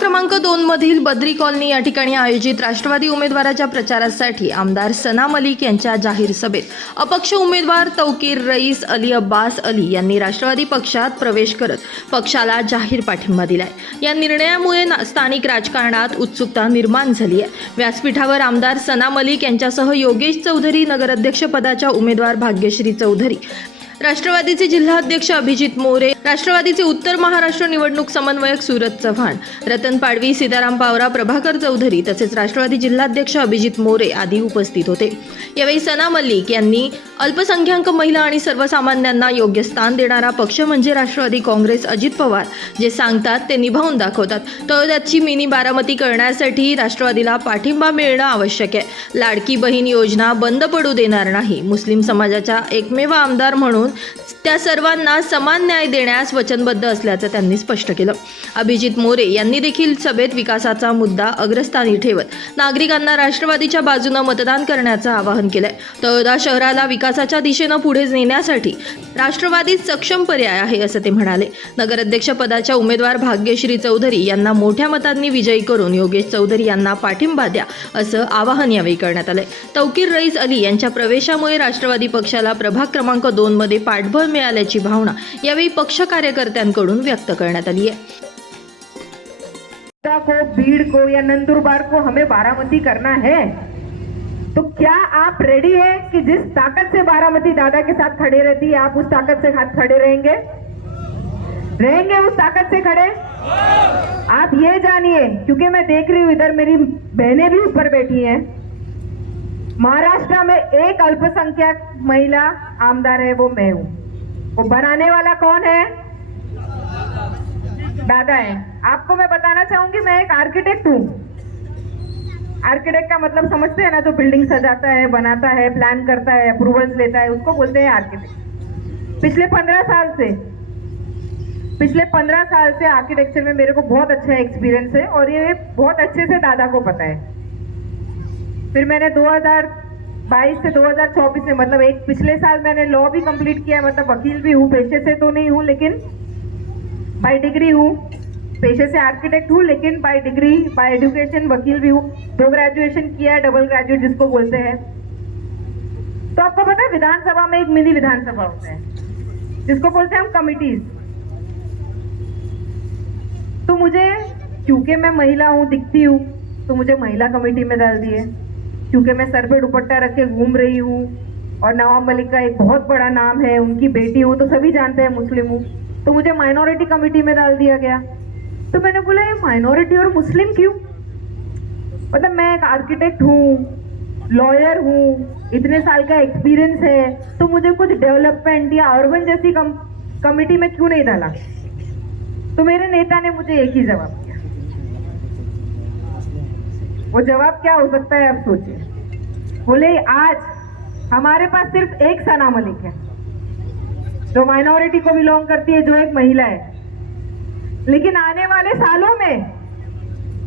क्रमांक दोन मधील बद्री कॉलनी या ठिकाणी आयोजित राष्ट्रवादी उमेदवाराच्या प्रचारासाठी आमदार सना मलिक यांच्या जाहीर सभेत अपक्ष उमेदवार तौकीर रईस अली अब्बास अली यांनी राष्ट्रवादी पक्षात प्रवेश करत पक्षाला जाहीर पाठिंबा दिलाय. या निर्णयामुळे ना- स्थानिक राजकारणात उत्सुकता निर्माण झाली आहे. व्यासपीठावर आमदार सना मलिक यांच्यासह योगेश चौधरी नगराध्यक्षपदाच्या उमेदवार भाग्यश्री चौधरी राष्ट्रवादीचे जिल्हाध्यक्ष अभिजित मोरे राष्ट्रवादीचे उत्तर महाराष्ट्र निवडणूक समन्वयक सुरत चव्हाण रतन पाडवी सीताराम पावरा प्रभाकर चौधरी तसेच राष्ट्रवादी जिल्हाध्यक्ष अभिजित मोरे आदी उपस्थित होते. यावेळी सना मल्लिक यांनी अल्पसंख्याक महिला आणि सर्वसामान्यांना योग्य स्थान देणारा पक्ष म्हणजे राष्ट्रवादी काँग्रेस अजित पवार जे सांगतात ते निभावून दाखवतात. तळोद्याची मिनी बारामती करण्यासाठी राष्ट्रवादीला पाठिंबा मिळणं आवश्यक आहे. लाडकी बहीण योजना बंद पडू देणार नाही. मुस्लिम समाजाचा एकमेव आमदार म्हणून त्या सर्वांना समान न्याय देण्यास वचनबद्ध असल्याचं त्यांनी स्पष्ट केलं. अभिजित मोरे यांनी देखील सभेत विकासाचा मुद्दा अग्रस्थानी ठेवत नागरिकांना राष्ट्रवादीच्या बाजूनं मतदान करण्याचं आवाहन केलंय. तळोदा शहराला विकासाच्या दिशेनं पुढे नेण्यासाठी राष्ट्रवादी सक्षम पर्याय आहे असं ते म्हणाले. नगराध्यक्ष पदाच्या उमेदवार भाग्यश्री चौधरी यांना मोठ्या मतांनी विजयी करून योगेश चौधरी यांना पाठिंबा द्या असं आवाहन यावेळी करण्यात आलंय. तौकीर रईस अली यांच्या प्रवेशामुळे राष्ट्रवादी पक्षाला प्रभाग क्रमांक दोन मध्ये पाठबळ मिळाल्याची भावना यावेळी पक्ष कार्यकर्त्यांकडून व्यक्त करण्यात आली आहे. को भीड़ को या नंदुरबार को हमें बारामती करना है। तो क्या आप रेडी है कि जिस ताकत से बारामती दादा के साथ खड़े रहती है आप उस ताकत से हाथ खड़े रहेंगे? रहेंगे उस ताकत से खड़े? आप ये जानिए क्योंकि मैं देख रही हूँ इधर मेरी बहनें भी ऊपर बैठी हैं। महाराष्ट्र में एक अल्पसंख्यक महिला आमदार है, वो मैं हूँ। वो बनाने वाला कौन है? दादा है। आपको मैं बताना चाहूँगी, मैं एक आर्किटेक्ट हूँ। आर्किटेक्ट का मतलब समझते हैं ना, जो बिल्डिंग सजाता है, बनाता है प्लान करता है अप्रूवल्स लेता है, उसको बोलते हैं आर्किटेक्ट पिछले पंद्रह साल से, पिछले पंद्रह साल से आर्किटेक्चर में मेरे को बहुत अच्छा एक्सपीरियंस है और ये बहुत अच्छे से दादा को पता है। फिर मैंने 2022 से 2024 में मतलब एक पिछले साल मैंने लॉ भी कंप्लीट किया मतलब वकील भी हूँ, पेशे से तो नहीं हूँ, लेकिन बाय डिग्री हूँ। पेशे से आर्किटेक्ट हूँ, लेकिन बाय डिग्री बाय एजुकेशन वकील भी हूँ। दो ग्रेजुएशन किया है डबल ग्रेजुएट जिसको बोलते हैं। तो आपको पता है, विधानसभा में एक मिनी विधानसभा होता है, जिसको बोलते हैं हम कमिटीज तो मुझे, क्योंकि मैं महिला हूँ, दिखती हूँ तो मुझे महिला कमेटी में डाल दिए। क्योंकि मैं सर पे दुपट्टा रख के घूम रही हूँ। और नवाब मलिक का एक बहुत बड़ा नाम है उनकी बेटी हूँ तो सभी जानते हैं मुस्लिम हूँ। तो मुझे माइनॉरिटी कमेटी में डाल दिया गया। तो मैंने बोला ये माइनॉरिटी और मुस्लिम क्यों? मतलब मैं एक आर्किटेक्ट हूँ लॉयर हूँ इतने साल का एक्सपीरियंस है तो मुझे कुछ डेवलपमेंट या अर्बन जैसी कम, कमेटी में क्यों नहीं डाला? तो मेरे नेता ने मुझे एक ही जवाब दिया। वो जवाब क्या हो सकता है आप सोचिए। बोले आज हमारे पास सिर्फ एक सना मलिक है। जो माइनॉरिटी को बिलोंग करती है जो एक महिला है। लेकिन आने वाले सालों में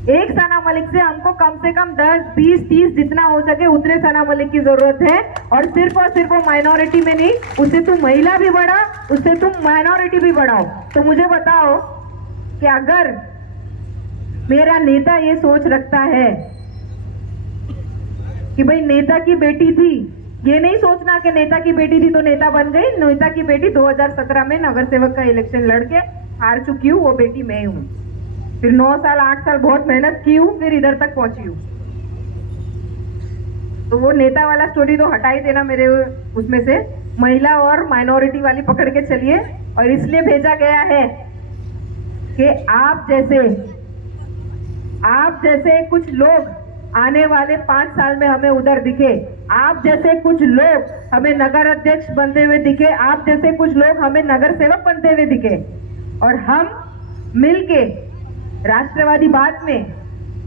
एक सना मलिक से हमको कम से कम 10, 20, 30 जितना हो सके उतने सना मलिक की जरूरत है। और सिर्फ और सिर्फ वो माइनॉरिटी में नहीं उससे तुम महिला भी बढ़ा उससे तुम माइनॉरिटी भी बढ़ाओ। तो मुझे बताओ कि अगर मेरा नेता ये सोच रखता है कि भाई नेता की बेटी थी। ये नहीं सोचना कि नेता की बेटी थी तो नेता बन गई। नेता की बेटी 2017 में नगर सेवक का इलेक्शन लड़के हार चुकी हूँ, वो बेटी मैं हूँ। फिर नौ साल, आठ साल बहुत मेहनत की हूँ, फिर इधर तक पहुँची हूँ। तो वो नेता वाला स्टोरी तो हटा ही देना मेरे उसमें से। महिला और माइनॉरिटी वाली पकड़ के चलिए। और इसलिए भेजा गया है कि आप जैसे आप जैसे कुछ लोग आने वाले पाँच साल में हमें उधर दिखे। आप जैसे कुछ लोग हमें नगर अध्यक्ष बनते हुए दिखे, आप जैसे कुछ लोग हमें नगर सेवक बनते हुए दिखे। और हम मिलके राष्ट्रवादी बाद में,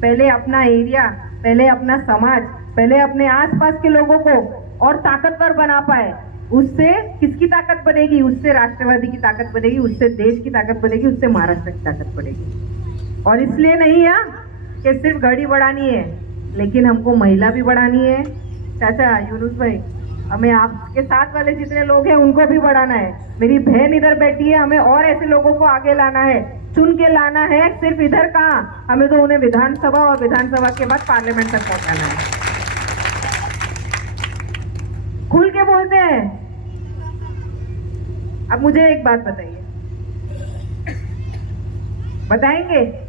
पहले अपना एरिया, पहले अपना समाज, पहले अपने आसपास के लोगों को और ताकतवर बना पाए। उससे किसकी ताकत बनेगी? उससे राष्ट्रवादी की ताकत बनेगी, उससे देश की ताकत बनेगी, उससे महाराष्ट्र की ताकत बनेगी। और इसलिए नहीं है कि सिर्फ़ घड़ी बढ़ानी है। लेकिन हमको महिला भी बढ़ानी है। चाचा, यूनुस भाई, हमें आपके साथ वाले जितने लोग हैं, उनको भी बढ़ाना है। मेरी बहन इधर बैठी है, हमें और ऐसे लोगों को आगे लाना है। चुन के लाना है, सिर्फ़ इधर कहाँ हमें तो उन्हें विधानसभा और विधानसभा के बाद पार्लियामेंट तक पहुंचाना है। खुल के बोलते हैं। अब मुझे एक बात बताइए। बताएँगे?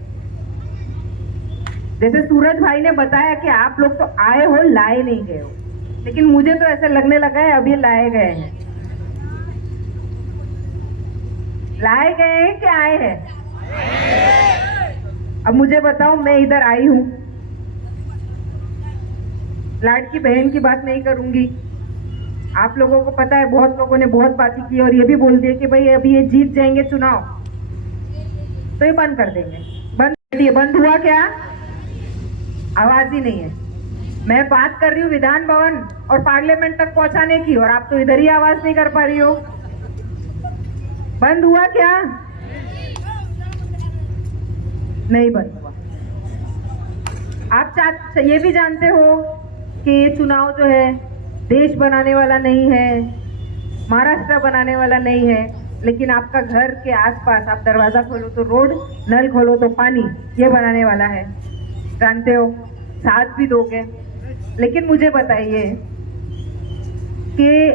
जैसे सूरज भाई ने बताया कि आप लोग तो आए हो, लाए नहीं गए हो। लेकिन मुझे तो ऐसा लगने लगा है, अभी लाए गए हैं। लाए गए हैं कि आए हैं? अब मुझे बताओ, मैं इधर आई हूँ। लाडकी बहन की बात नहीं करूँगी। आप लोगों को पता है, बहुत लोगों ने बहुत बातें की और ये भी बोल दिया कि भाई अभी ये जीत जाएँगे, चुनाव। तो ये बंद कर देंगे। बंद ये बंद हुआ क्या? आवाज़ ही नहीं है। मैं बात कर रही हूँ विधान भवन और पार्लियामेंट तक पहुँचाने की, और आप तो इधर ही आवाज़ नहीं कर पा रही हो। बंद हुआ क्या? नहीं बंद हुआ। आप चा- ये भी जानते हो कि ये चुनाव जो है, देश बनाने वाला नहीं है, महाराष्ट्र बनाने वाला नहीं है, लेकिन आपका घर के आसपास आप दरवाज़ा खोलो तो रोड, नल खोलो तो पानी, ये बनाने वाला है। जानते हो? साथ भी दोगे। लेकिन मुझे बताइए कि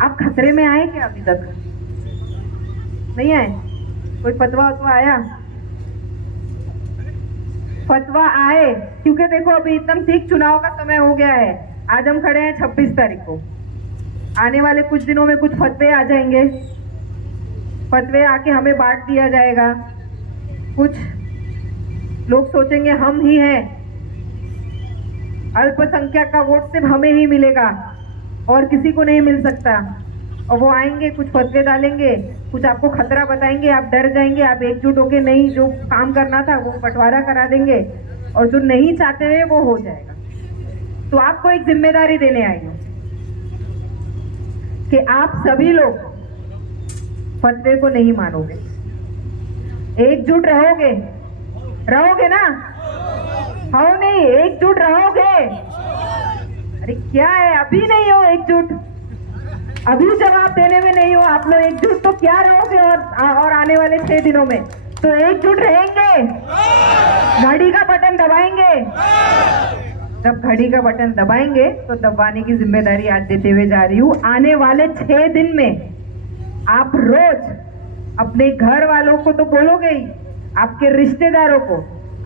आप खतरे में आए क्या अभी तक? नहीं आए? कोई फतवा वतवा आया? फतवा आए? क्योंकि देखो, अभी एकदम ठीक चुनाव का समय हो गया है। आज हम खड़े हैं छब्बीस तारीख को। आने वाले कुछ दिनों में कुछ फतवे आ जाएँगे। फतवे आके हमें बांट दिया जाएगा। कुछ लोग सोचेंगे, हम ही हैं। अल्पसंख्यक का वोट सिर्फ़ हमें ही मिलेगा, और किसी को नहीं मिल सकता। और वो आएँगे, कुछ फतवे डालेंगे, कुछ आपको खतरा बताएँगे, आप डर जाएँगे, आप एकजुट होके नहीं, जो काम करना था वो बंटवारा करा देंगे, और जो नहीं चाहते हुए वो हो जाएगा। तो आपको एक ज़िम्मेदारी देने आई हूँ कि आप सभी लोग फतवे को नहीं मानोगे। एकजुट रहोगे रहोगे ना? हो नहीं, एकजुट रहोगे। अरे क्या है, अभी नहीं हो एकजुट। अभी जवाब देने में नहीं हो, आप लोग एकजुट तो क्या रहोगे और और आने वाले छह दिनों में? तो एकजुट रहेंगे। घड़ी का बटन दबाएँगे। जब घड़ी का बटन दबाएँगे तो दबाने की ज़िम्मेदारी आज देते हुए जा रही हूँ। आने वाले छह दिन में आप रोज अपने घर वालों को तो बोलोगे ही, आपके रिश्तेदारों को।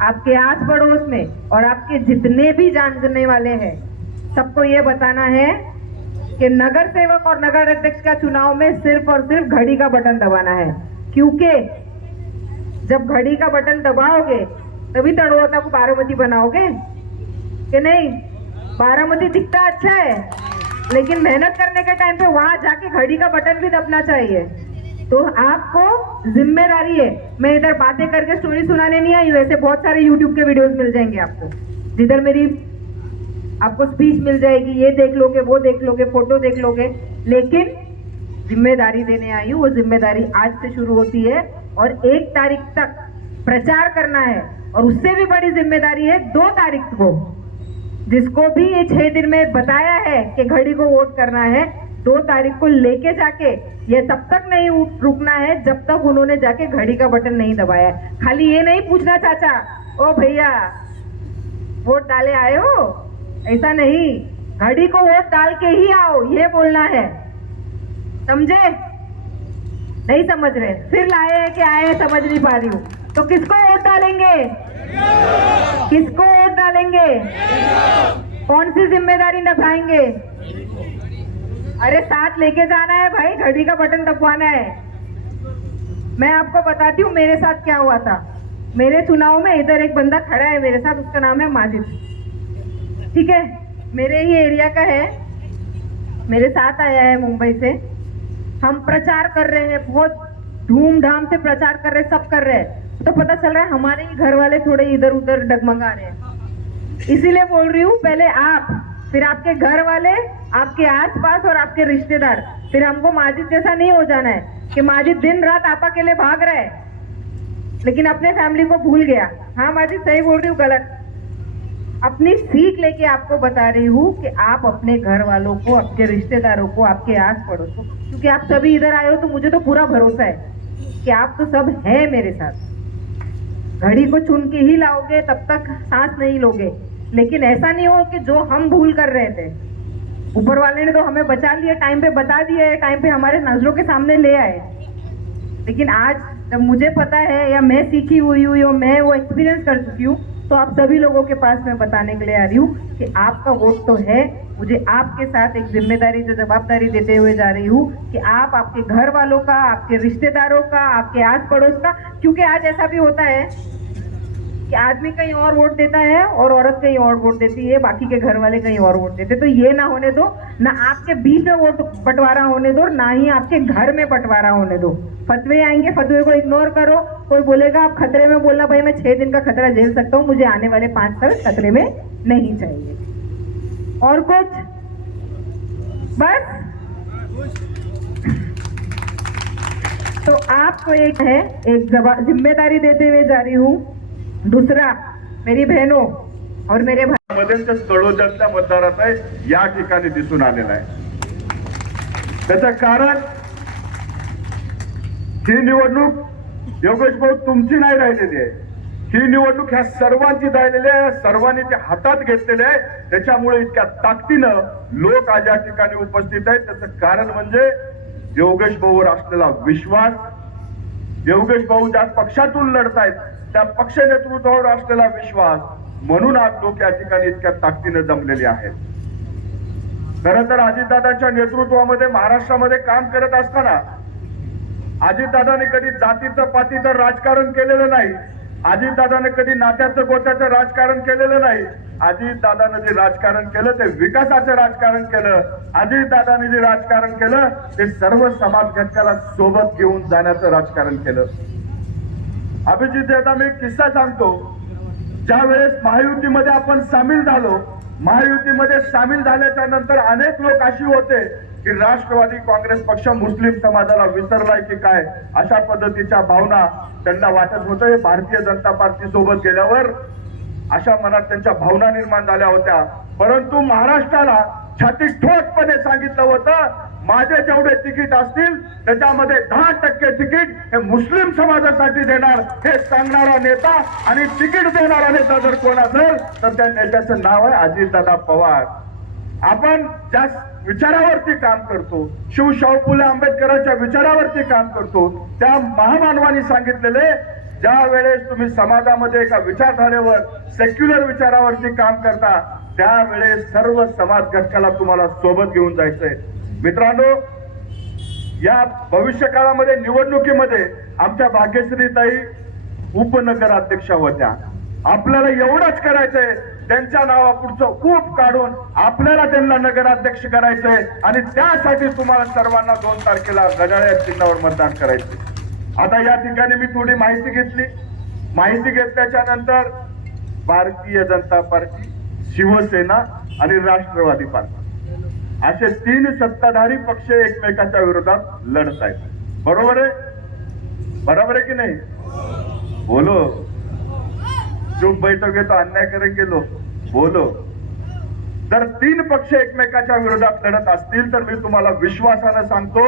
आपके आस पड़ोस में और आपके जितने भी जानने वाले हैं, सबको ये बताना है कि नगर सेवक और नगर अध्यक्ष का चुनाव में सिर्फ़ और सिर्फ़ घड़ी का बटन दबाना है। क्योंकि जब घड़ी का बटन दबाओगे, तभी तड़ोता को बारामती बनाओगे? कि नहीं? बारामती दिखता अच्छा है, लेकिन मेहनत करने के टाइम पे वहाँ जाके घड़ी का बटन भी दबना चाहिए। तो आपको ज़िम्मेदारी है। मैं इधर बातें करके स्टोरी सुनाने नहीं आई ऐसे बहुत सारे यूट्यूब के वीडियोस मिल जाएँगे आपको। जिधर मेरी, आपको स्पीच मिल जाएगी, ये देख लोगे, वो देख लोगे फ़ोटो देख लोगे। लेकिन ज़िम्मेदारी देने आई हूँ, वो ज़िम्मेदारी आज से शुरू होती है और एक तारीख तक प्रचार करना है और उससे भी बड़ी ज़िम्मेदारी है दो तारीख को, जिसको भी ये छह दिन में बताया है कि घड़ी को वोट करना है। दो तारीख को लेके जाके ये तब तक नहीं रुकना है जब तक उन्होंने जाके घड़ी का बटन नहीं दबाया है। खाली ये नहीं पूछना, चाचा। ओ भैया, वोट डाले आए हो? ऐसा नहीं। घड़ी को वोट डाल के ही आओ, ये बोलना है। समझे? नहीं समझ रहे। फिर लाए हैं कि आए समझ नहीं पा रही हूँ। तो किसको वोट डालेंगे? किसको वोट डालेंगे? कौन सी ज़िम्मेदारी निभाएँगे? अरे साथ लेके जाना है भाई, घड़ी का बटन दबवाना है। मैं आपको बताती हूँ, मेरे साथ क्या हुआ था। मेरे चुनाव में इधर एक बंदा खड़ा है, मेरे साथ उसका नाम है माजिद। ठीक है? मेरे ही एरिया का है। मेरे साथ आया है मुंबई से। हम प्रचार कर रहे हैं, बहुत धूमधाम से प्रचार कर रहे सब कर रहे हैं। तो पता चल रहा है, हमारे ही घर वाले थोड़े इधर उधर डगमगा रहे हैं। इसीलिए बोल रही हूँ, पहले आप फिर आपके घर वाले, आपके आसपास और आपके रिश्तेदार। फिर हमको माजिद जैसा नहीं हो जाना है कि माजिद दिन रात आपा के लिए भाग रहा है। लेकिन अपने फैमिली को भूल गया। हाँ माजिद, सही बोल रही हूँ, गलत। अपनी सीख लेके आपको बता रही हूँ कि आप अपने घर वालों को, आपके रिश्तेदारों को, आपके आस पड़ोस को, क्योंकि आप सभी इधर आए हो तो मुझे तो पूरा भरोसा है कि आप तो सब है मेरे साथ। घड़ी को चुन के ही लाओगे, तब तक सांस नहीं लोगे। लेकिन ऐसा नहीं हो कि जो हम भूल कर रहे थे। ऊपर वाले ने तो हमें बचा लिया टाइम पे बता दिया है टाइम पे हमारे नज़रों के सामने ले आए। लेकिन आज जब मुझे पता है या मैं सीखी हुई हूँ या मैं वो एक्सपीरियंस कर चुकी हूँ तो आप सभी लोगों के पास मैं बताने के लिए आ रही हूँ कि आपका वोट तो है। मुझे आपके साथ एक ज़िम्मेदारी, जो जवाबदारी देते हुए जा रही हूँ कि आप आपके घर वालों का, आपके रिश्तेदारों का, आपके आस पड़ोस का, क्योंकि आज ऐसा भी होता है कि आदमी कहीं और वोट देता है और औरत कहीं और वोट देती है, बाकी के घर वाले कहीं और वोट देते तो ये ना होने दो, ना आपके बीच में वोट बंटवारा होने दो, ना ही आपके घर में बंटवारा होने दो। फतवे आएँगे, फतवे को इग्नोर करो, कोई बोलेगा, आप खतरे में बोलना, भाई मैं छह दिन का खतरा झेल सकता हूँ, मुझे आने वाले पाँच साल खतरे में नहीं चाहिए। और कुछ? बस? तो आपको एक है, एक ज़िम्मेदारी देते हुए जा रही हूँ। दूसरा मेरी बहनों और मेरे भाई मध्ये तळोजातल्या मतदारात आहे या ठिकाणी दिसून आलेला आहे. त्याचं कारण ही निवडणूक योगेश भाऊ तुमची नाही राहिलेली आहे. ही निवडणूक ह्या सर्वांची राहिलेली आहे सर्वांनी ते हातात घेतलेले आहे. त्याच्यामुळे इतक्या ताकदीनं लोक आज या ठिकाणी उपस्थित आहेत. त्याचं कारण म्हणजे योगेश भाऊवर असलेला विश्वास योगेश भाऊ ज्या पक्षातून लढतायत त्या पक्ष नेतृत्वावर असलेला विश्वास म्हणून आज लोक या ठिकाणी इतक्या ताकदीने जमलेले आहेत. खर तर अजितदादांच्या नेतृत्वामध्ये महाराष्ट्रामध्ये काम करत असताना अजितदादाने कधी जातीचं पातीचं राजकारण केलेलं नाही. अजितदादाने कधी नात्याचं गोत्याचं राजकारण केलेलं नाही. अजितदादानं जे राजकारण केलं ते विकासाचं राजकारण केलं. अजितदादाने जे राजकारण केलं ते सर्व समाज घटकाला सोबत घेऊन जाण्याचं राजकारण केलं. अभिजित दादा मी एक किस्सा सांगतो. ज्या वेळेस महायुतीमध्ये आपण सामील झालो महायुतीमध्ये सामील झाल्याच्यानंतर अनेक लोक अशी होते की राष्ट्रवादी काँग्रेस पक्ष मुस्लिम समाजाला विसरलाय की काय अशा पद्धतीच्या भावना त्यांना वाटत होतं. हे भारतीय जनता पार्टी सोबत गेल्यावर अशा मनात त्यांच्या भावना निर्माण झाल्या होत्या. परंतु महाराष्ट्राला छाती ठोकपणे सांगितलं होतं माझे जेवढे तिकीट असतील त्याच्यामध्ये दहा टक्के तिकीट हे मुस्लिम समाजासाठी देणार हे सांगणारा नेता आणि तिकीट देणारा नेता जर कोण असेल तर त्या नेत्याचं नाव आहे अजितदादा पवार. आपण ज्या विचारावरती काम करतो शिवशाहू फुले आंबेडकरांच्या विचारावरती काम करतो त्या महामानवानी सांगितलेले ज्या वेळेस तुम्ही समाजामध्ये एका विचारधारेवर सेक्युलर विचारावरती काम करता त्यावेळेस सर्व समाज घटकाला तुम्हाला सोबत घेऊन जायचंय. मित्रांनो या भविष्य काळामध्ये निवडणुकीमध्ये आमच्या भाग्यश्रीताई उपनगराध्यक्षा होत्या. आपल्याला एवढंच करायचंय त्यांच्या नावापुढचं कूप काढून आपल्याला त्यांना नगराध्यक्ष करायचंय आणि त्यासाठी तुम्हाला सर्वांना दोन तारखेला घड्याळ्या चिन्हावर मतदान करायचंय. आता या ठिकाणी मी थोडी माहिती घेतली. माहिती घेतल्याच्या नंतर भारतीय जनता पार्टी शिवसेना आणि राष्ट्रवादी पार्टी. असे तीन सत्ताधारी पक्ष एकमेकाच्या विरोधात लढत आहेत. बरोबर आहे? बरोबर आहे की नाही? बोलो. चुप बैठक तो अन्याय करे गेलो बोलो. जर तीन पक्ष एकमेकाच्या विरोधात लढत असतील तर मी तुम्हाला विश्वासानं सांगतो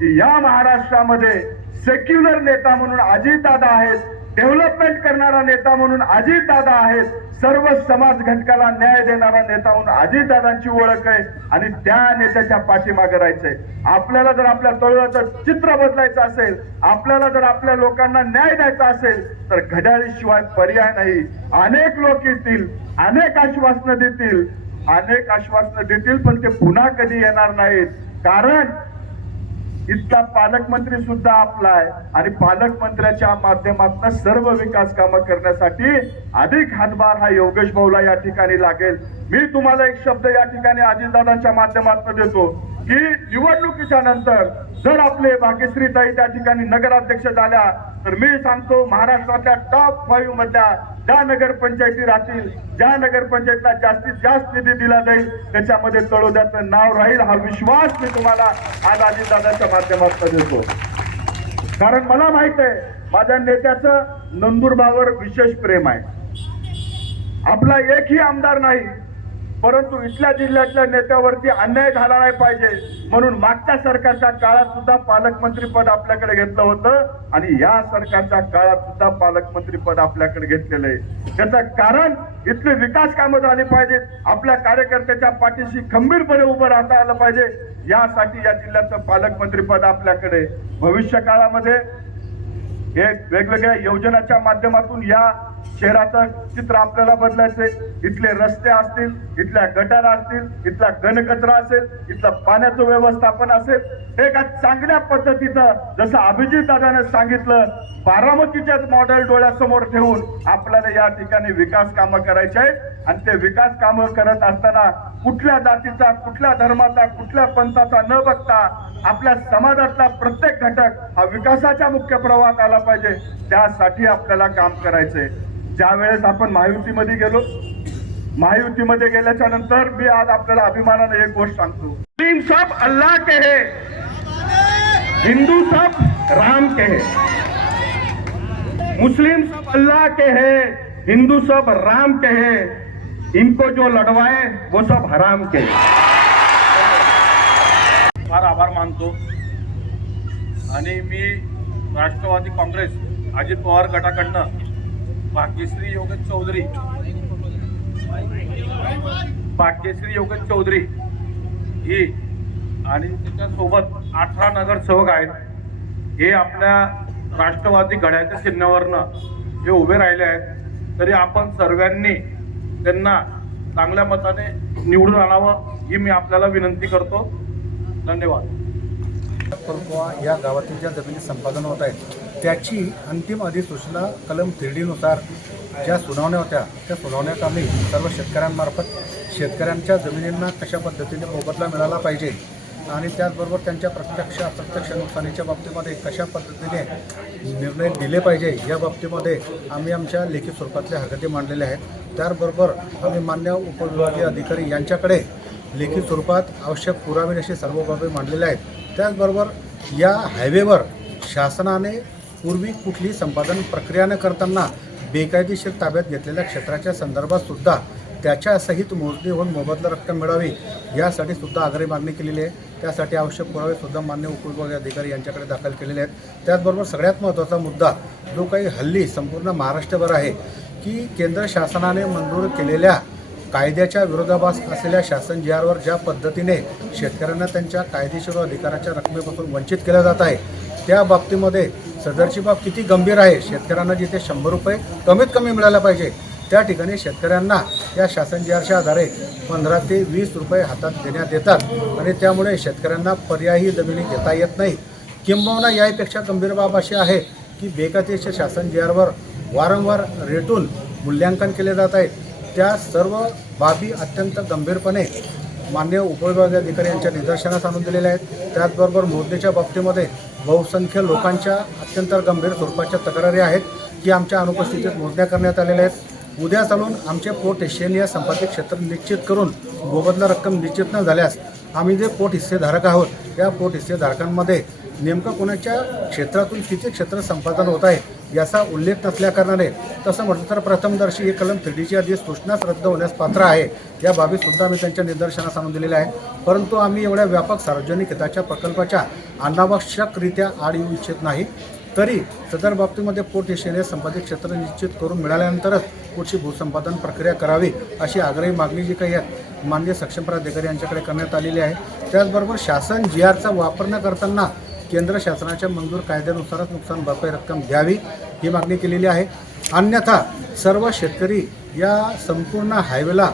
की या महाराष्ट्रामध्ये सेक्युलर नेता म्हणून अजितदादा आहेत. डेव्हलपमेंट करणारा नेता म्हणून अजितदादा आहेत. सर्व समाज घटकाला न्याय देणारा नेता म्हणून अजितदादांची ओळख आहे आणि त्या नेत्याच्या पाठीमागे राहायचंय. आपल्याला जर आपल्या तळव्याचं चित्र बदलायचं असेल आपल्याला जर आपल्या लोकांना न्याय द्यायचा असेल तर घड्याळीशिवाय पर्याय नाही. अनेक लोक येतील अनेक आश्वासनं देतील. अनेक आश्वासनं देतील पण ते पुन्हा कधी येणार नाहीत. कारण इथला पालकमंत्री सुद्धा आपला आहे. आणि पालकमंत्र्याच्या माध्यमातून सर्व विकास कामं करण्यासाठी अधिक हातभार हा योगेश भाऊला या ठिकाणी लागेल. मी तुम्हाला एक शब्द या ठिकाणी अजितदादांच्या माध्यमातून देतो की निवडणुकीच्या नंतर जर आपले भाग्यश्री ताई त्या ठिकाणी नगराध्यक्ष झाल्या तर मी सांगतो महाराष्ट्रातल्या टॉप फाईव्ह मधल्या ज्या नगरपंचायती राहतील ज्या नगरपंचायतीला जास्तीत जास्त निधी दिला जाईल त्याच्यामध्ये तळोद्याचं नाव राहील हा विश्वास मी तुम्हाला आज अजितदादांच्या माध्यमातून देतो. कारण मला माहीत आहे माझ्या नेत्याचं नंदुरबावर विशेष प्रेम आहे. आपला एकही आमदार नाही परंतु इथल्या जिल्ह्यातल्या नेत्यावरती अन्याय झाला नाही पाहिजे म्हणून मागच्या सरकारच्या काळात सुद्धा पालकमंत्री पद आपल्याकडे घेतलं होतं आणि या सरकारच्या काळात सुद्धा पालकमंत्री पद आपल्याकडे घेतलेलं आहे. त्याचं कारण इथली विकास कामं झाली पाहिजेत. आपल्या कार्यकर्त्याच्या पाठीशी खंबीरपणे उभं राहता आलं पाहिजे. यासाठी या जिल्ह्याचं पालकमंत्री पद आपल्याकडे भविष्य काळामध्ये हे वेगवेगळ्या योजनाच्या माध्यमातून या शहराचं चित्र आपल्याला बदलायचंय. इथले रस्ते असतील इथल्या गटार असतील इथला घनकचरा असेल इथलं पाण्याचं व्यवस्थापन असेल. एका चांगल्या पद्धतीचं जसं अभिजित दादाने सांगितलं बारामतीच्याच मॉडेल डोळ्यासमोर ठेवून आपल्याला या ठिकाणी विकास कामं करायचे आहेत. आणि ते विकास कामं करत असताना कुठल्या जातीचा कुठल्या धर्माचा कुठल्या पंथाचा न बघता आपल्या समाजातला प्रत्येक घटक हा विकासाच्या मुख्य प्रवाहात आला पाहिजे. त्यासाठी आपल्याला काम करायचंय. ज्या वेळेस आपण महायुतीमध्ये गेलो महायुतीमध्ये गेल्याच्यानंतर मी आज आपल्याला अभिमानाने एक गोष्ट सांगतो. मुस्लिम सब अल्लाह के है हिंदू सब राम के है. मुस्लिम सब अल्लाह के है हिंदू सब राम के है. इनको जो लड़वाए वो सब हराम के फार आभार मानतो. आणि मी राष्ट्रवादी काँग्रेस अजित पवार गटाकडनं भाग्यश्री योगेश चौधरी. भाग्यश्री योगेश चौधरी. ही आणि त्याच्यासोबत अठरा नगरसेवक आहेत. हे आपल्या राष्ट्रवादी घड्याच्या चिन्हावरनं हे उभे राहिले आहेत तरी आपण सर्वांनी त्यांना चांगल्या मताने निवडून आणावं ही मी आपल्याला विनंती करतो. धन्यवाद. या गावातील ज्या जमिनी संपादन होत आहेत त्याची अंतिम अधिसूचना कलम थ्री डीनुसार ज्या सुनावण्या होत्या त्या सुनावण्यात आम्ही सर्व शेतकऱ्यांमार्फत शेतकऱ्यांच्या जमिनींना कशा पद्धतीने मोबदला मिळाला पाहिजे आणि त्याचबरोबर त्यांच्या प्रत्यक्ष अप्रत्यक्ष नुकसानीच्या बाबतीमध्ये कशा पद्धतीने निर्णय दिले पाहिजे या बाबतीमध्ये आम्ही आमच्या लेखी स्वरूपातले हरकती मांडलेल्या आहेत. त्याचबरोबर आम्ही मान्य उपविभागीय अधिकारी यांच्याकडे लेखी स्वरूपात आवश्यक पुरावे अशी सर्व बाबी मांडलेल्या आहेत. त्याचबरोबर या हायवेवर शासनाने पूर्वी कुठली संपादन प्रक्रिया न करताना बेकायदेशीर ताब्यात घेतलेल्या क्षेत्राच्या संदर्भात सुद्धा त्याच्या सहित मोजणी होऊन मोबदला रक्कम मिळावी यासाठी सुद्धा आग्रही मागणी केलेली आहे. त्यासाठी आवश्यक पुरावे सुद्धा मान्य उपविभागीय अधिकारी यांच्याकडे दाखल केलेले आहेत. त्याचबरोबर सगळ्यात महत्त्वाचा मुद्दा जो काही हल्ली संपूर्ण महाराष्ट्रभर आहे की केंद्र शासनाने मंजूर केलेल्या कायद्याच्या विरोधाभास असलेल्या शासन जी आरवर ज्या पद्धतीने शेतकऱ्यांना त्यांच्या कायदेशीर अधिकाराच्या रकमेपासून वंचित केलं जात आहे त्या बाबतीमध्ये सदरची बाब किती गंभीर आहे शेतकऱ्यांना जिथे शंभर रुपये कमीत कमी मिळायला पाहिजे त्या ठिकाणी शेतकऱ्यांना या शासन जी आरच्या आधारे पंधरा ते वीस रुपये हातात देण्यात येतात. आणि त्यामुळे शेतकऱ्यांना पर्यायी जमिनी घेता येत नाही. किंबहुना यापेक्षा गंभीर बाब अशी आहे की बेकायदेशीर शासन जी आरवर वारंवार रेटून मूल्यांकन केले जात आहे. त्या सर्व बाबी अत्यंत गंभीरपणे मान्य उपविभागीय अधिकारी यांच्या निदर्शनास आणून दिलेल्या आहेत. त्याचबरोबर मोजणीच्या बाबतीमध्ये बहुसंख्य लोकांच्या अत्यंत गंभीर स्वरूपाच्या तक्रारी आहेत की आमच्या अनुपस्थितीत मोजण्या करण्यात आलेल्या आहेत. उद्या चालून आमचे पोट हिस्सेने या संपादित क्षेत्र निश्चित करून मोबदला रक्कम निश्चित न झाल्यास आम्ही जे पोट हिस्सेधारक आहोत त्या पोट हिस्सेधारकांमध्ये नेमकं कोणाच्या क्षेत्रातून किती क्षेत्र संपादन होत आहे याचा उल्लेख नसल्याकारणाने तसं म्हटलं तर प्रथमदर्शी हे कलम थ्रीडीची आधी सूचनाच रद्द होण्यास पात्र आहे. या बाबीसुद्धा आम्ही त्यांच्या निदर्शनास आणून दिलेल्या आहे. परंतु आम्ही एवढ्या व्यापक सार्वजनिक हिताच्या प्रकल्पाच्या अनावश्यकरित्या आड येऊ इच्छित नाही. तरी सदर बाबतीमध्ये पोट हिशेने संपादित क्षेत्र निश्चित करून मिळाल्यानंतरच पुढची भूसंपादन प्रक्रिया करावी अशी आग्रही मागणी जी काही आहे मान्य सक्षम प्राधिकारी यांच्याकडे करण्यात आलेली आहे. त्याचबरोबर शासन जी आरचा वापर न करताना केंद्र शासनाच्या मंजूर कायद्यानुसारच नुकसान भरपाई रक्कम द्यावी ही मागणी केलेली आहे. अन्यथा सर्व शेतकरी या संपूर्ण हायवेला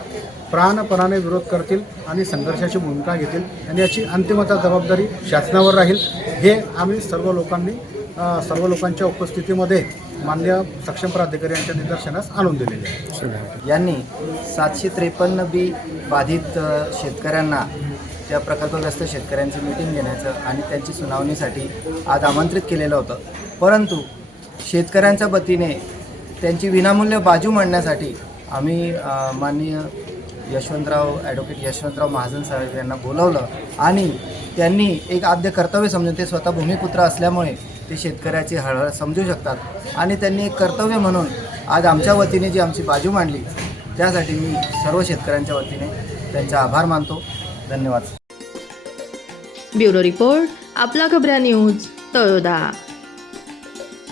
प्राणपणाने विरोध करतील आणि संघर्षाची भूमिका घेतील आणि याची अंतिमता जबाबदारी शासनावर राहील. हे आम्ही सर्व लोकांनी सर्व लोकांच्या उपस्थितीमध्ये मान्य सक्षम प्राधिकारी यांच्या निदर्शनास आणून दिलेले आहे. यांनी सातशे त्रेपन्न बी बाधित शेतकऱ्यांना त्या प्रकल्पग्रस्त शेतकऱ्यांची मीटिंग घेण्याचं आणि त्यांची सुनावणीसाठी आज आमंत्रित केलेलं होतं. परंतु शेतकऱ्यांच्या वतीने त्यांची विनामूल्य बाजू मांडण्यासाठी आम्ही माननीय यशवंतराव ॲडव्होकेट यशवंतराव महाजन साहेब यांना बोलवलं आणि त्यांनी एक आद्य कर्तव्य समजून ते स्वतः भूमिपुत्र असल्यामुळे ते शेतकऱ्याची हळहळ समजू शकतात आणि त्यांनी एक कर्तव्य म्हणून आज आमच्या वतीने जी आमची बाजू मांडली त्यासाठी मी सर्व शेतकऱ्यांच्या वतीने त्यांचा आभार मानतो. धन्यवाद. ब्युरो रिपोर्ट आपला खबऱ्या न्यूज तळोदा.